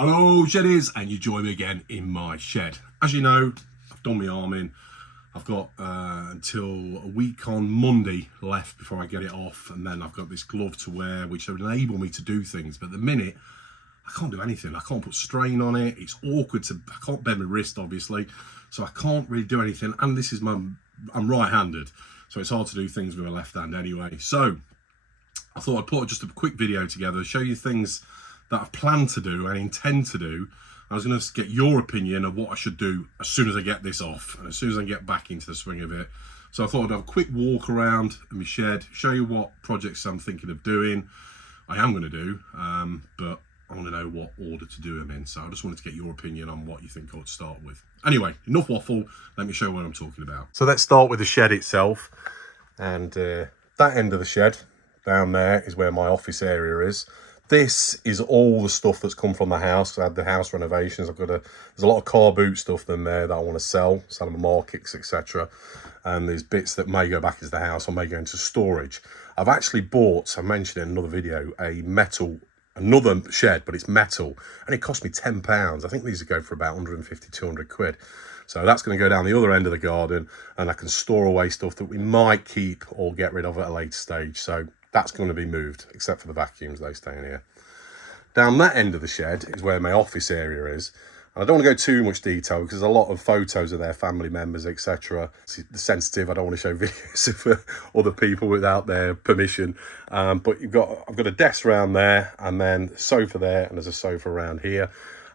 Hello Sheddies, and you join me again in my shed. As you know, I've done my arm in. I've got until a week on Monday left before I get it off, and then I've got this glove to wear which will enable me to do things. But at the minute, I can't do anything. I can't put strain on it. It's awkward I can't bend my wrist obviously, so I can't really do anything. And this is I'm right-handed, so it's hard to do things with my left hand anyway. So I thought I'd put just a quick video together, show you things that I plan to do and intend to do. I was going to get your opinion of what I should do as soon as I get this off and as soon as I get back into the swing of it. So I thought I'd have a quick walk around in my shed, show you what projects I'm thinking of doing, I am going to do, but I want to know what order to do them in. So I just wanted to get your opinion on what you think I would start with. Anyway, enough waffle, let me show you what I'm talking about. So let's start with the shed itself, and that end of the shed down there is where my office area is. This is all the stuff that's come from the house. I had the house renovations. There's a lot of car boot stuff in there that I want to sell them at markets, etc. And there's bits that may go back into the house or may go into storage. I've actually bought, I mentioned in another video, another shed, but it's metal, and it cost me £10. I think these would go for about 150, 200 quid. So that's going to go down the other end of the garden, and I can store away stuff that we might keep or get rid of at a later stage. So that's going to be moved, except for the vacuums, they stay in here. Down that end of the shed is where my office area is. And I don't want to go too much detail because there's a lot of photos of their family members, etc. It's sensitive. I don't want to show videos of other people without their permission. But I've got a desk around there, and then a sofa there, and there's a sofa around here.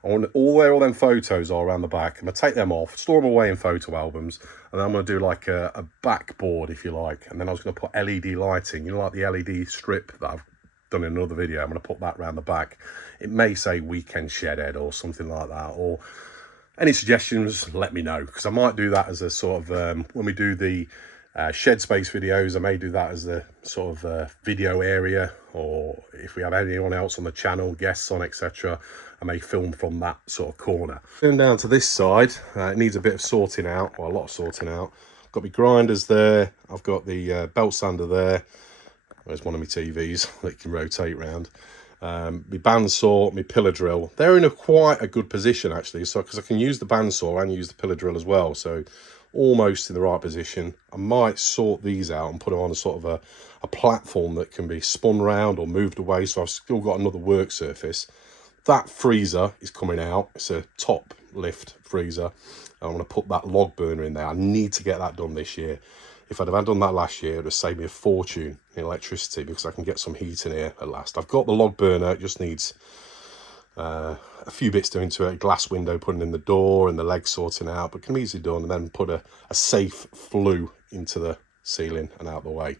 I want all them photos are around the back. I'm going to take them off, store them away in photo albums, and then I'm going to do like a backboard, if you like. And then I was going to put LED lighting, you know, like the LED strip that I've done in another video. I'm going to put that around the back. It may say Weekend Shedhead or something like that. Or any suggestions, let me know, because I might do that as a sort of, when we do the shed space videos, I may do that as the sort of video area, or if we have anyone else on the channel, guests on, etc., I may film from that sort of corner. Going down to this side, it needs a bit of sorting out, or a lot of sorting out. I've got my grinders there, I've got the belt sander there. There's one of my TVs that you can rotate round. My bandsaw, my pillar drill, they're in quite a good position actually, so because I can use the bandsaw and use the pillar drill as well, so almost in the right position. I might sort these out and put them on a sort of a platform that can be spun round or moved away, so I've still got another work surface. That freezer is coming out. It's a top lift freezer. I want to put that log burner in there. I need to get that done this year. If I'd have done that last year, it would have saved me a fortune in electricity, because I can get some heat in here at last. I've got the log burner. It just needs a few bits doing to it, a glass window putting in the door and the legs sorting out, but can be easily done. And then put a safe flue into the ceiling and out the way.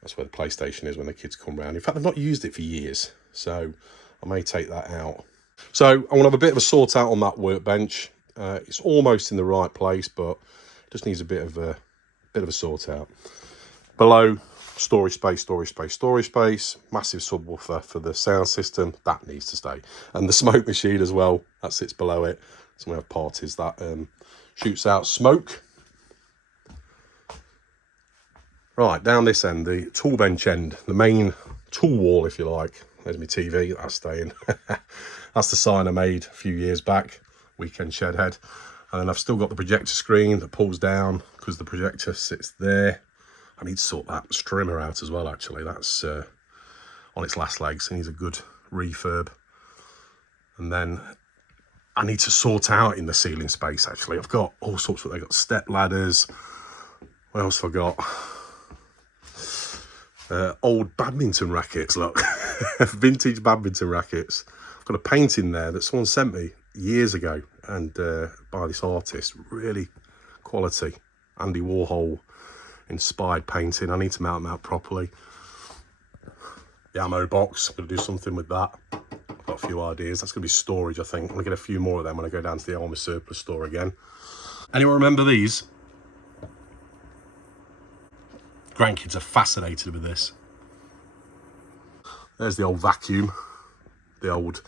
That's where the PlayStation is when the kids come round. In fact, I've not used it for years, so I may take that out. So I want to have a bit of a sort out on that workbench. It's almost in the right place, but it just needs a bit of a sort out. Below, storage space, massive subwoofer for the sound system, that needs to stay, and the smoke machine as well, that sits below it. So we have parties that shoots out smoke. Right, down this end, the tool bench end, the main tool wall, if you like. There's my TV, that's staying. That's the sign I made a few years back, Weekend Shedhead. And then I've still got the projector screen that pulls down because the projector sits there. I need to sort that strimmer out as well, actually. That's on its last legs. It needs a good refurb. And then I need to sort out in the ceiling space, actually. I've got all sorts of, I've got step ladders. What else have I got? Old badminton rackets, look. Vintage badminton rackets. I've got a painting there that someone sent me years ago, and by this artist, really quality Andy Warhol inspired painting. I need to mount them out properly. The ammo box, I'm going to do something with that. I've got a few ideas. That's going to be storage, I think. I'm going to get a few more of them when I go down to the Army Surplus store again. Anyone remember these? Grandkids are fascinated with this. There's the old vacuum, the old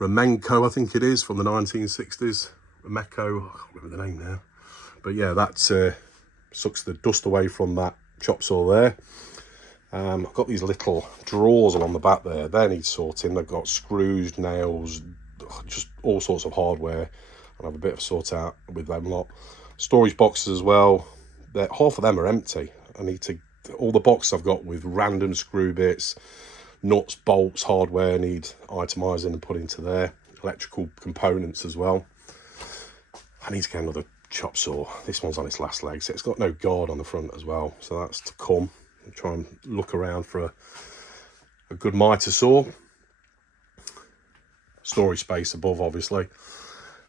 Mancave, I think it is, from the 1960s. Rameco, I can't remember the name now. But yeah, that sucks the dust away from that chop saw there. I've got these little drawers along the back there. They need sorting. They've got screws, nails, just all sorts of hardware. I'll have a bit of a sort out with them lot. Storage boxes as well. Half of them are empty. I need to, all the boxes I've got with random screw bits, nuts, bolts, hardware, need itemising and put into there. Electrical components as well. I need to get another chop saw. This one's on its last legs. It's got no guard on the front as well, so that's to come. I'll try and look around for a good mitre saw. Storage space above, obviously.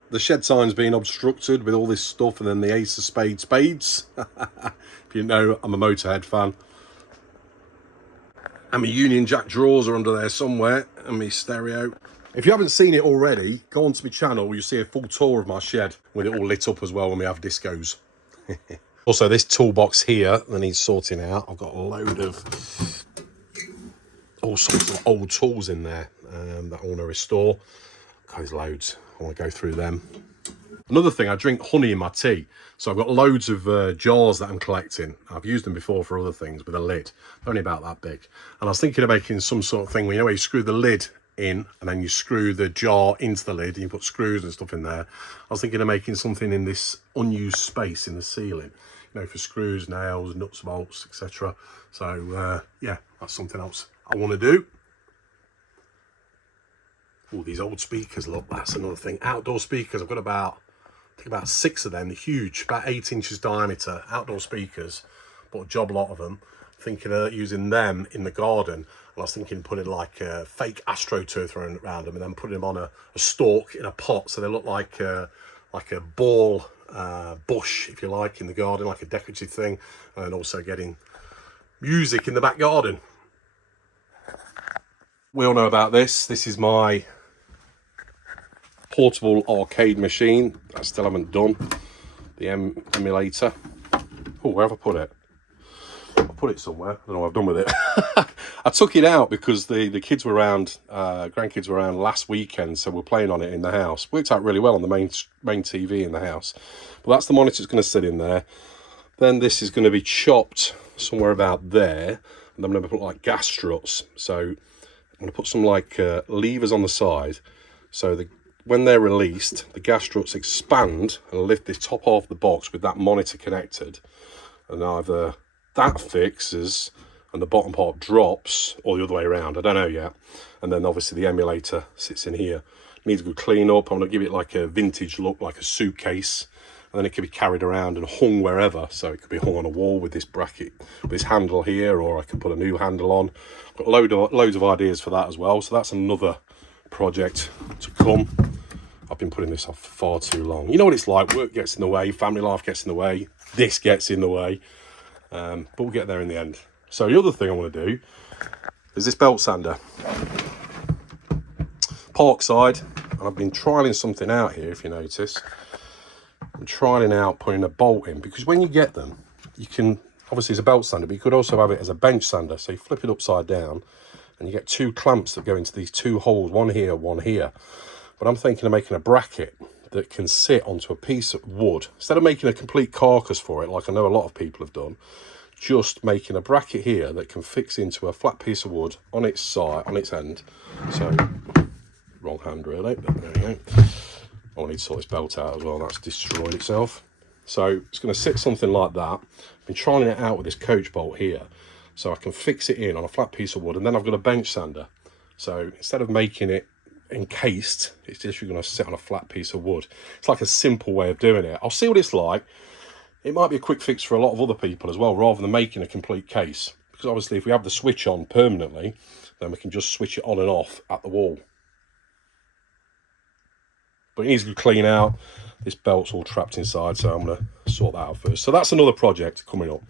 The shed sign's been obstructed with all this stuff, and then the Ace of Spades. If you know, I'm a Motorhead fan. And my Union Jack drawers are under there somewhere, and my stereo. If you haven't seen it already, go onto my channel where you'll see a full tour of my shed with it all lit up as well when we have discos. Also, this toolbox here that needs sorting out. I've got a load of all sorts of old tools in there that I want to restore. There's loads. I want to go through them. Another thing, I drink honey in my tea. So I've got loads of jars that I'm collecting. I've used them before for other things with a lid. They're only about that big. And I was thinking of making some sort of thing where, you know, where you screw the lid in and then you screw the jar into the lid and you put screws and stuff in there. I was thinking of making something in this unused space in the ceiling, you know, for screws, nails, nuts, bolts, etc. So yeah, that's something else I want to do. Oh, these old speakers, look, that's another thing. Outdoor speakers, I've got about, I think about 6 of them. They're huge, about 8 inches diameter, outdoor speakers. Bought a job lot of them. Thinking of using them in the garden. And I was thinking putting like a fake astroturf around them and then putting them on a stalk in a pot, so they look like a ball bush, if you like, in the garden, like a decorative thing. And also getting music in the back garden. We all know about this. This is my portable arcade machine I still haven't done. The emulator. Oh, where have I put it? I put it somewhere. I don't know what I've done with it. I took it out because the kids were around, grandkids were around last weekend, so we're playing on it in the house. Worked out really well on the main TV in the house. But that's the monitor that's going to sit in there. Then this is going to be chopped somewhere about there, and I'm going to put like gas struts. So I'm going to put some like levers on the side, so when they're released, the gas struts expand and lift this top half of the box with that monitor connected, and either that fixes and the bottom part drops, or the other way around, I don't know yet. And then obviously the emulator sits in here. Needs a good clean up. I'm going to give it like a vintage look, like a suitcase, and then it can be carried around and hung wherever. So it could be hung on a wall with this bracket, with this handle here, or I can put a new handle on. Got loads of ideas for that as well. So that's another project to come. I've been putting this off for far too long. You know what it's like, work gets in the way, family life gets in the way, this gets in the way, but we'll get there in the end. So the other thing I want to do is this belt sander. Parkside, and I've been trialing something out here, if you notice. I'm trialing out putting a bolt in, because when you get them, you can, obviously it's a belt sander, but you could also have it as a bench sander. So you flip it upside down and you get 2 clamps that go into these 2 holes, one here, one here. But I'm thinking of making a bracket that can sit onto a piece of wood. Instead of making a complete carcass for it, like I know a lot of people have done, just making a bracket here that can fix into a flat piece of wood on its side, on its end. So, wrong hand really, but there we go. I need to sort this belt out as well, that's destroyed itself. So it's going to sit something like that. I've been trying it out with this coach bolt here, so I can fix it in on a flat piece of wood, and then I've got a bench sander. So instead of making it encased, it's just going to sit on a flat piece of wood. It's like a simple way of doing it. I'll see what it's like. It might be a quick fix for a lot of other people as well, rather than making a complete case, because obviously if we have the switch on permanently, then we can just switch it on and off at the wall. But it needs to be clean out. This belt's all trapped inside, so I'm going to sort that out first. So that's another project coming up.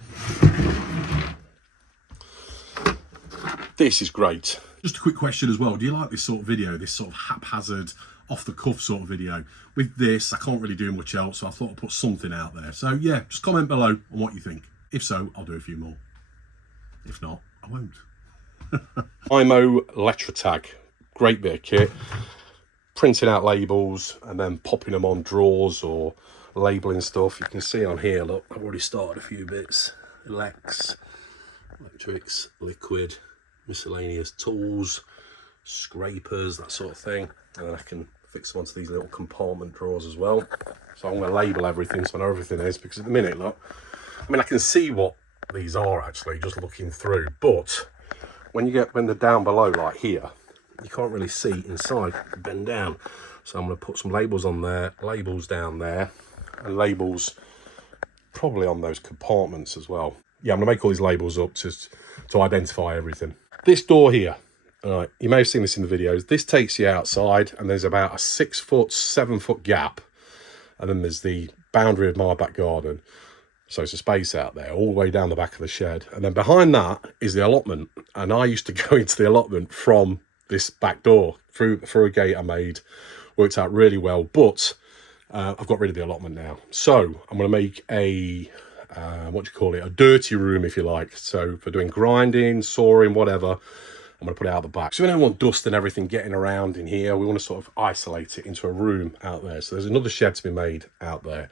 This is great. Just a quick question as well. Do you like this sort of video, this sort of haphazard, off-the-cuff sort of video? With this, I can't really do much else, so I thought I'd put something out there. So yeah, just comment below on what you think. If so, I'll do a few more. If not, I won't. IMO letter tag. Great bit of kit. Printing out labels and then popping them on drawers or labelling stuff. You can see on here, look, I've already started a few bits. Electrics, liquid, miscellaneous tools, scrapers, that sort of thing. And then I can fix them onto these little compartment drawers as well. So I'm going to label everything so I know everything is, because at the minute, look, I mean, I can see what these are actually just looking through, but when they're down below like here, you can't really see inside, bend down. So I'm going to put some labels on there, labels down there, and labels probably on those compartments as well. Yeah, I'm going to make all these labels up to identify everything. This door here, all right, you may have seen this in the videos. This takes you outside, and there's about a 6 foot, 7 foot gap. And then there's the boundary of my back garden. So it's a space out there, all the way down the back of the shed. And then behind that is the allotment. And I used to go into the allotment from this back door, through a gate I made. Worked out really well, but I've got rid of the allotment now. So I'm going to make a, a dirty room, if you like. So for doing grinding, sawing, whatever, I'm going to put it out the back. So we don't want dust and everything getting around in here. We want to sort of isolate it into a room out there. So there's another shed to be made out there.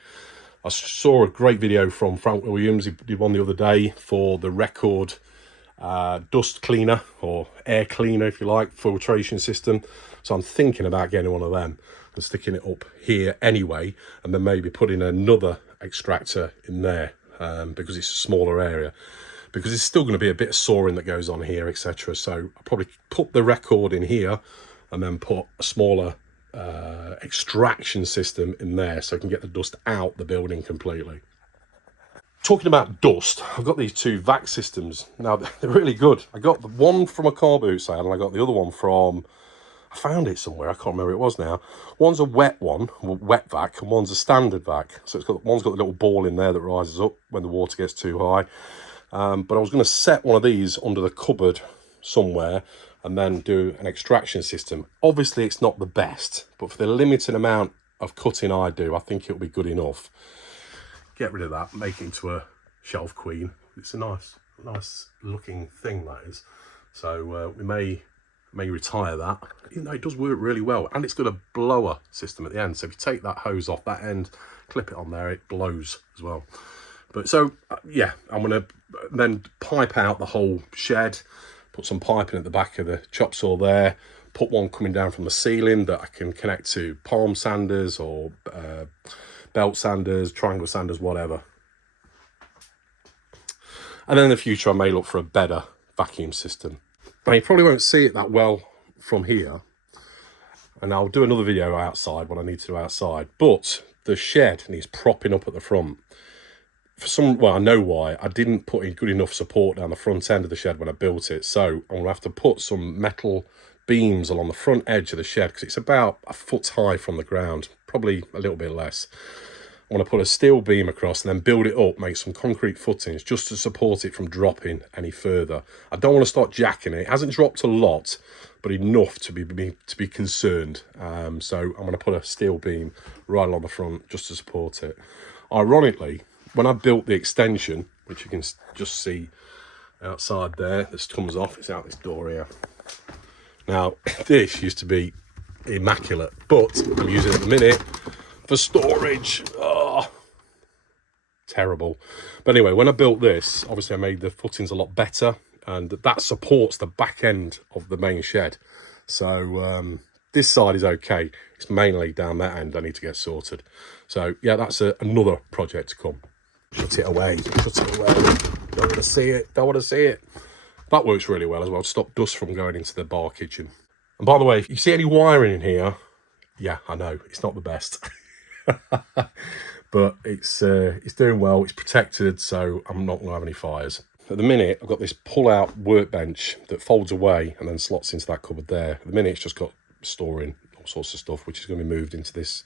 I saw a great video from Frank Williams. He did one the other day for the Record dust cleaner, or air cleaner, if you like, filtration system. So I'm thinking about getting one of them and sticking it up here anyway, and then maybe putting another extractor in there because it's a smaller area. Because there's still going to be a bit of sawing that goes on here, etc. So I'll probably put the Record in here and then put a smaller extraction system in there so I can get the dust out the building completely. Talking about dust, I've got these two vac systems. Now, they're really good. I got the one from a car boot sale, and I got the other one from, I found it somewhere, I can't remember where it was now. One's a wet one, wet vac, and one's a standard vac. So one's got the little ball in there that rises up when the water gets too high. But I was going to set one of these under the cupboard somewhere and then do an extraction system. Obviously, it's not the best, but for the limited amount of cutting I do, I think it'll be good enough. Get rid of that, make it into a shelf queen. It's a nice looking thing, that is. So we may retire that, even though it does work really well. And it's got a blower system at the end. So if you take that hose off that end, clip it on there, it blows as well. But so, yeah, I'm going to then pipe out the whole shed, put some piping at the back of the chop saw there, put one coming down from the ceiling that I can connect to palm sanders or belt sanders, triangle sanders, whatever. And then in the future, I may look for a better vacuum system. Now, you probably won't see it that well from here, and I'll do another video outside, what I need to do outside, but the shed needs propping up at the front. Well, I know why. I didn't put in good enough support down the front end of the shed when I built it, so I'm going to have to put some metal beams along the front edge of the shed, because it's about a foot high from the ground, probably a little bit less. I want to put a steel beam across and then build it up, make some concrete footings just to support it from dropping any further. I don't want to start jacking it. It hasn't dropped a lot, but enough to be concerned. So I'm going to put a steel beam right along the front just to support it. Ironically, when I built the extension, which you can just see outside there, this comes off, it's out this door here. Now, this used to be immaculate, but I'm using it at the minute for storage. Oh, terrible. But anyway, when I built this, obviously I made the footings a lot better, and that supports the back end of the main shed. So this side is okay. It's mainly down that end I need to get sorted. So yeah, that's another project to come. Shut it away. Shut it away. Don't want to see it. Don't want to see it. That works really well as well to stop dust from going into the bar kitchen. And by the way, if you see any wiring in here, yeah, I know it's not the best. But it's doing well, it's protected, so I'm not going to have any fires. At the minute, I've got this pull-out workbench that folds away and then slots into that cupboard there. At the minute, it's just got storing all sorts of stuff, which is going to be moved into this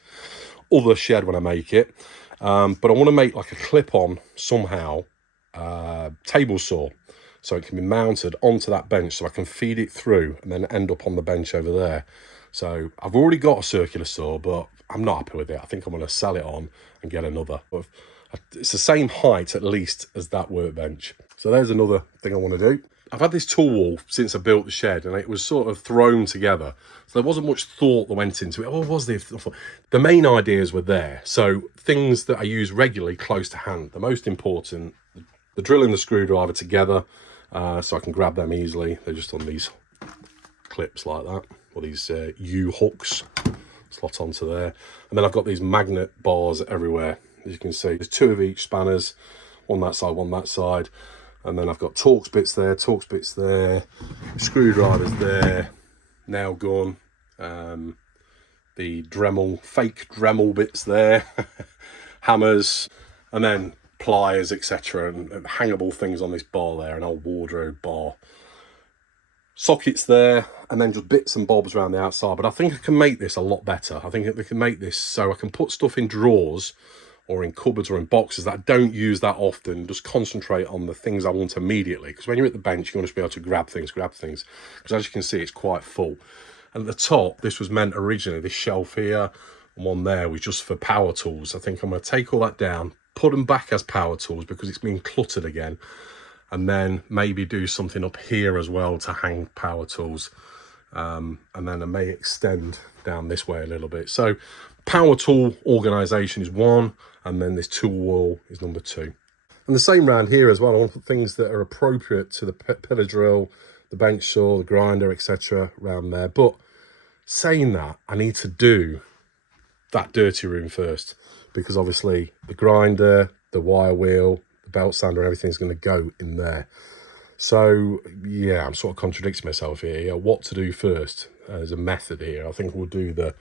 other shed when I make it. But I want to make like a clip-on, somehow, table saw, so it can be mounted onto that bench so I can feed it through and then end up on the bench over there. So I've already got a circular saw, but I'm not happy with it. I think I'm going to sell it on and get another. But it's the same height at least as that workbench. So there's another thing I want to do. I've had this tool wall since I built the shed, and it was sort of thrown together. So there wasn't much thought that went into it. What was the main ideas were there. So things that I use regularly close to hand. The most important, the drill and the screwdriver together, so I can grab them easily. They're just on these clips like that, or these U-hooks. slot onto there. And then I've got these magnet bars everywhere. As you can see, there's 2 of each spanners, one that side, one that side. And then I've got Torx bits there, screwdrivers there, nail gun, the Dremel, fake Dremel bits there, hammers, and then pliers, etc. and hangable things on this bar there, an old wardrobe bar. Sockets there, and then just bits and bobs around the outside. But I think I can make this a lot better. I think we can make this so I can put stuff in drawers or in cupboards or in boxes that I don't use that often, just concentrate on the things I want immediately. Because when you're at the bench, you want to be able to grab things. Because as you can see, it's quite full. And at the top, this was meant originally, this shelf here and one there was just for power tools. I think I'm going to take all that down, put them back as power tools because it's been cluttered again. And then maybe do something up here as well to hang power tools. And then I may extend down this way a little bit. So power tool organisation is 1, and then this tool wall is number 2. And the same round here as well. I want things that are appropriate to the pillar drill, the bench saw, the grinder, etc. around there. But saying that, I need to do that dirty room first, because obviously the grinder, the wire wheel, the belt sander, everything's going to go in there. So yeah, I'm sort of contradicting myself here. Yeah, what to do first as a method here. I think we'll do the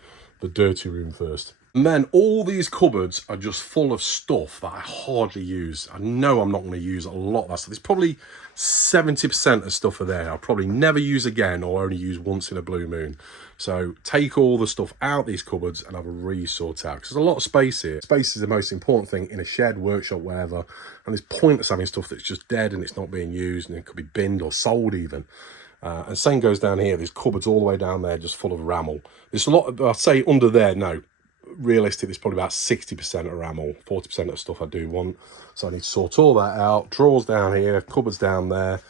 dirty room first. And then all these cupboards are just full of stuff that I hardly use. I know I'm not going to use a lot of that stuff. There's probably 70% of stuff are there I'll probably never use again, or only use once in a blue moon. So take all the stuff out these cupboards and have a re-sort out, because there's a lot of space here. Space is the most important thing in a shed, workshop, wherever. And it's pointless having stuff that's just dead and it's not being used, and it could be binned or sold even. And same goes down here. There's cupboards all the way down there just full of ramel. There's a lot of, I'd say under there, no. Realistic, there's probably about 60% of ramel, 40% of stuff I do want. So I need to sort all that out. Drawers down here, cupboards down there,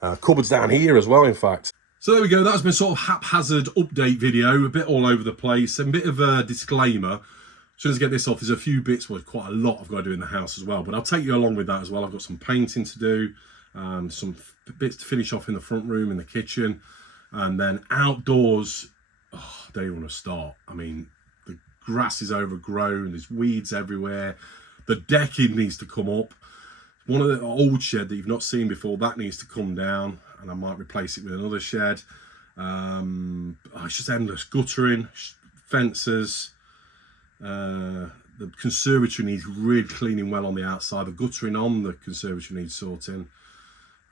cupboards down here as well, in fact. So there we go. That's my sort of haphazard update video, a bit all over the place, a bit of a disclaimer. As soon as I get this off, there's a few bits, well, quite a lot I've got to do in the house as well, but I'll take you along with that as well. I've got some painting to do, some bits to finish off in the front room, in the kitchen, and then outdoors. Oh, I don't even want to start. I mean, the grass is overgrown, there's weeds everywhere, the decking needs to come up. One of the old shed that you've not seen before, that needs to come down, and I might replace it with another shed. It's just endless guttering, fences. The conservatory needs really cleaning well on the outside. The guttering on the conservatory needs sorting.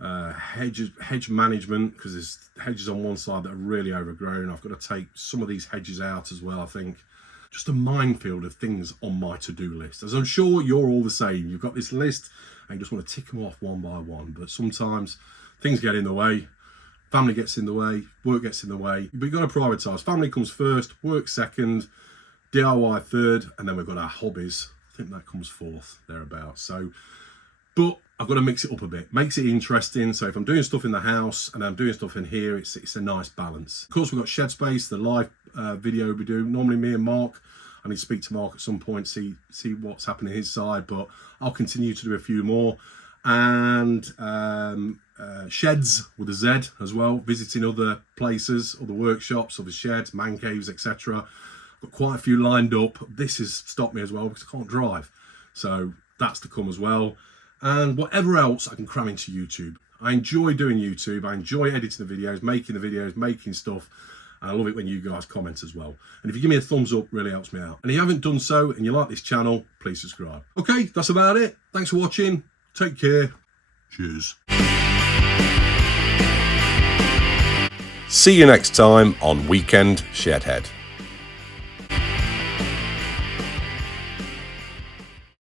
Hedge management, because there's hedges on one side that are really overgrown. I've got to take some of these hedges out as well, I think. Just a minefield of things on my to-do list. As I'm sure you're all the same. You've got this list and you just want to tick them off one by one. But sometimes things get in the way. Family gets in the way. Work gets in the way. But you've got to prioritise. Family comes first, work second, DIY third, and then we've got our hobbies. I think that comes fourth, thereabouts. So, but I've got to mix it up a bit, makes it interesting. So if I'm doing stuff in the house and I'm doing stuff in here, it's a nice balance. Of course, we've got Shed Space, the live video we do. Normally me and Mark, I need to speak to Mark at some point, see what's happening his side, but I'll continue to do a few more. And sheds with a Z as well, visiting other places, other workshops, other sheds, man caves, etc. Got quite a few lined up. This has stopped me as well because I can't drive. So that's to come as well. And whatever else I can cram into YouTube. I enjoy doing YouTube. I enjoy editing the videos, making stuff. And I love it when you guys comment as well. And if you give me a thumbs up, really helps me out. And if you haven't done so and you like this channel, please subscribe. Okay, that's about it. Thanks for watching. Take care. Cheers. See you next time on Weekend Shedhead.